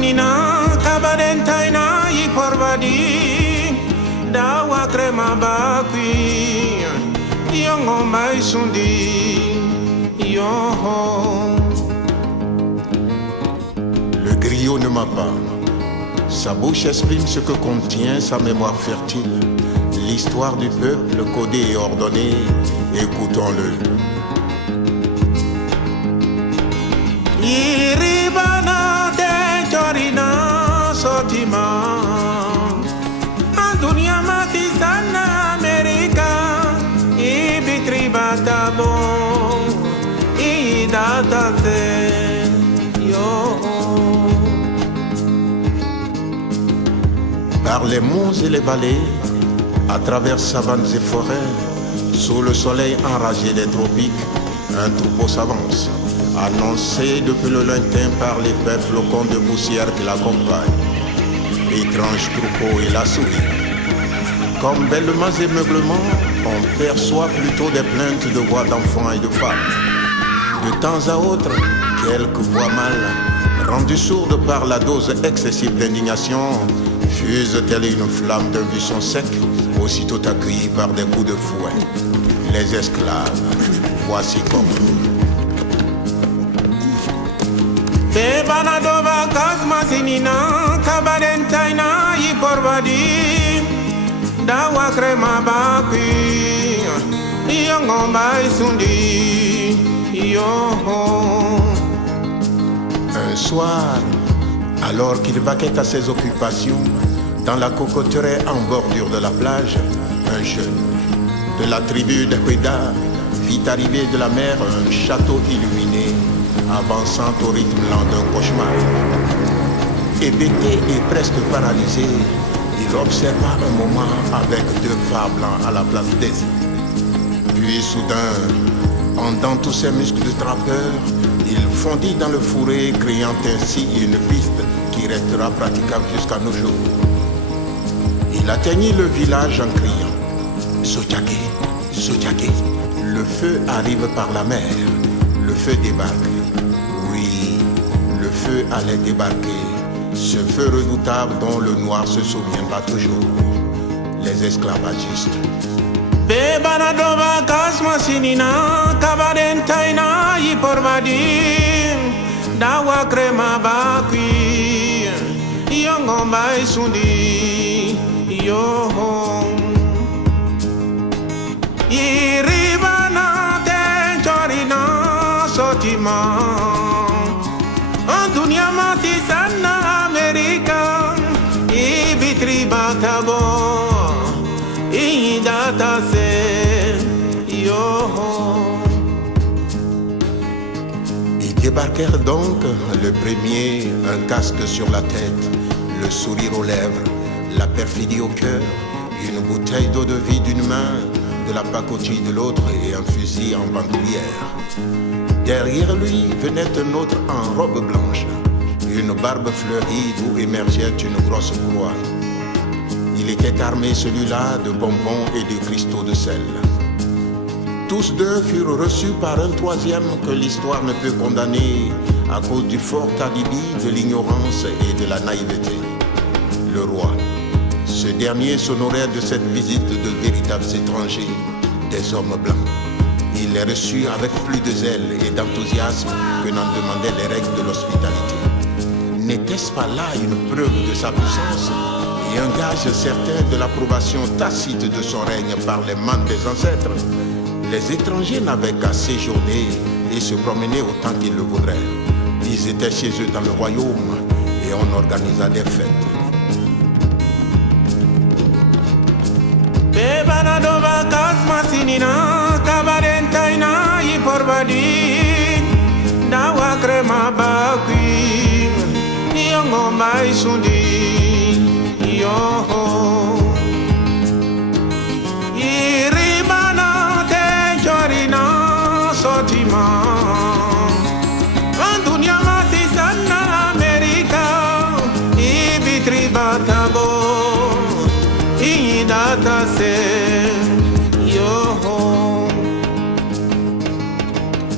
masinina kabadentaina iporbadi dawa krema bakwi yongo maisundi yoho. Le griot ne ment pas. Sa bouche exprime ce que contient sa mémoire fertile. L'histoire du peuple codée et ordonnée, écoutons-le. Iribana de Jorina Sotima Andunia Matisana America Ibitribata bon Idatate yo. Par les monts et les vallées, à travers savanes et forêts, sous le soleil enragé des tropiques, un troupeau s'avance, annoncé depuis le lointain par les l'épais flocons de poussière qui l'accompagnent. Étrange troupeau et la souris. Comme bêlements et meuglements, on perçoit plutôt des plaintes de voix d'enfants et de femmes. De temps à autre, quelques voix mâles, rendues sourdes par la dose excessive d'indignation, fusent telle une flamme d'un buisson sec, aussitôt accueillis par des coups de fouet. Les esclaves, voici comme Bebanadova kasmasinina kabadentaina iporbadi dawa krema bakwi yongo maisundi yoho. Un soir, alors qu'il vaquait à ses occupations, dans la cocoterie en bordure de la plage, un jeune de la tribu de Queda vit arriver de la mer un château illuminé, avançant au rythme lent d'un cauchemar. Hébété et presque paralysé, il observa un moment avec deux phares blancs à la place des yeux. Puis soudain, pendant tous ses muscles de trappeur, il fondit dans le fourré, créant ainsi une piste qui restera praticable jusqu'à nos jours. Il atteignit le village en criant « Sojake, Sojake, le feu arrive par la mer, le feu débarque. » Oui, le feu allait débarquer, ce feu redoutable dont le noir se souviendra toujours, les esclavagistes. Bebanadova kasmasinina kabadentaina iporbadi dawa krema bakwi yongo maisundi yoho. Iribana de Jorina Sotima Andunia Matisana America Ibitribata bon Ils débarquèrent donc, le premier, un casque sur la tête, le sourire aux lèvres, la perfidie au cœur, une bouteille d'eau de vie d'une main, de la pacotille de l'autre et un fusil en bandoulière. Derrière lui venait un autre en robe blanche, une barbe fleurie d'où émergeait une grosse croix. Il était armé, celui-là, de bonbons et de cristaux de sel. Tous deux furent reçus par un troisième que l'histoire ne peut condamner à cause du fort alibi, de l'ignorance et de la naïveté. Le roi. Ce dernier s'honorait de cette visite de véritables étrangers, des hommes blancs. Il les reçut avec plus de zèle et d'enthousiasme que n'en demandaient les règles de l'hospitalité. N'était-ce pas là une preuve de sa puissance et un gage certain de l'approbation tacite de son règne par les mains des ancêtres? Les étrangers n'avaient qu'à séjourner et se promener autant qu'ils le voudraient. Ils étaient chez eux dans le royaume et on organisa des fêtes. Bebanadova kasmasinina kabadentaina iporbadi dawa krema bakwi yongo maisundi yoho. Iribana de Jorina Sotima Andunia Matisana America Ibitribata bon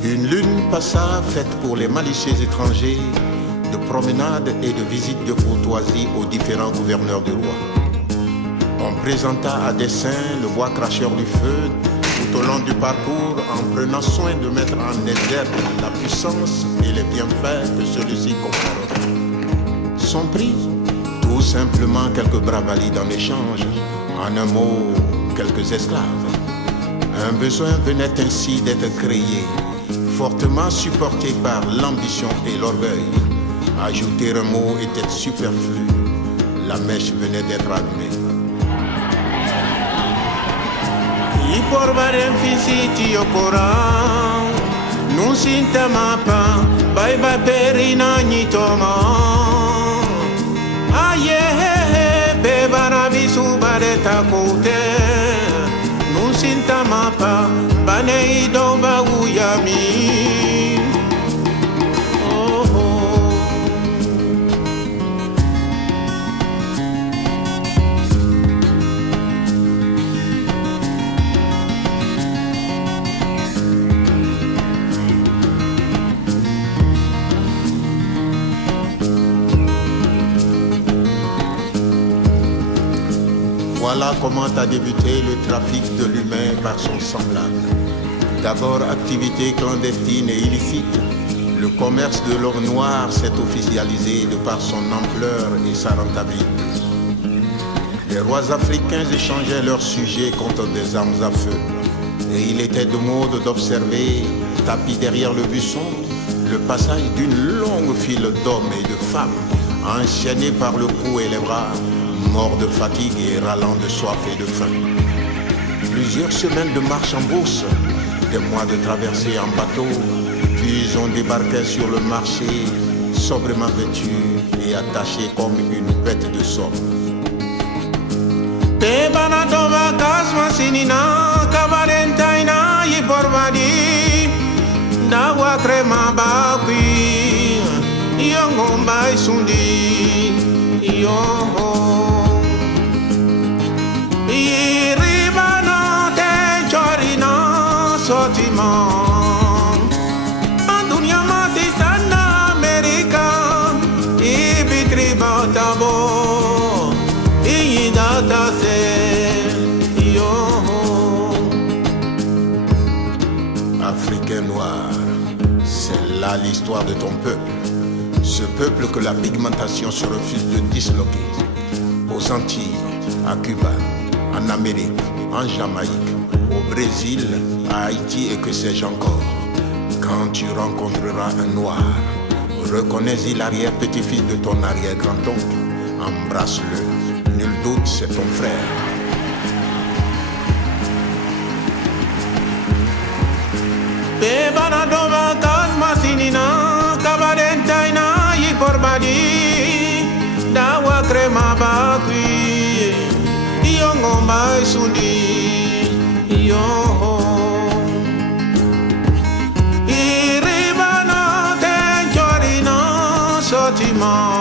Une lune passa faite pour les malicieux étrangers, de promenades et de visites de courtoisie aux différents gouverneurs du roi. On présenta à dessein le bois cracheur du feu tout au long du parcours en prenant soin de mettre en exergue la puissance et les bienfaits que celui-ci conférerait. Son prix, tout simplement quelques bras valides en échange, en un mot, quelques esclaves. Un besoin venait ainsi d'être créé, fortement supporté par l'ambition et l'orgueil. Ajouter un mot était superflu, la mèche venait d'être allumée. I porbarem fisiti o coran, non sintama pa, bai ba perina ni toma. Aye, pe barabi su bareta kote, non sintama pa, bane ido ba uyami. Oh oh. Voilà comment a débuté le trafic de l'humain par son semblable. D'abord activité clandestine et illicite, le commerce de l'or noir s'est officialisé de par son ampleur et sa rentabilité. Les rois africains échangeaient leurs sujets contre des armes à feu. Et il était de mode d'observer, tapis derrière le buisson, le passage d'une longue file d'hommes et de femmes, enchaînés par le cou et les bras, morts de fatigue et râlant de soif et de faim. Plusieurs semaines de marche en bourse, des mois de traversée en bateau, puis on débarquait sur le marché, sobrement vêtu et attaché comme une bête de somme. Tebana tova kasma sinina, kabarentaina y porvadi, dawa crema bakwi, yongomba sundi, yo. Iribana te chorina sotima, andunya masi sana America, ibitriba tabo, iyidata se yo. Africain noir, c'est là l'histoire de ton peuple. Ce peuple que la pigmentation se refuse de disloquer. Aux Antilles, à Cuba, en Amérique, en Jamaïque, au Brésil, à Haïti et que sais-je encore. Quand tu rencontreras un noir, reconnais-y l'arrière-petit-fils de ton arrière-grand-oncle. Embrasse-le, nul doute c'est ton frère. Bebana dova kasma sinina, kabarentaina y porbadi, dawa crema bakwi, yongomba sundi, yo. Iribana te chorina sotima.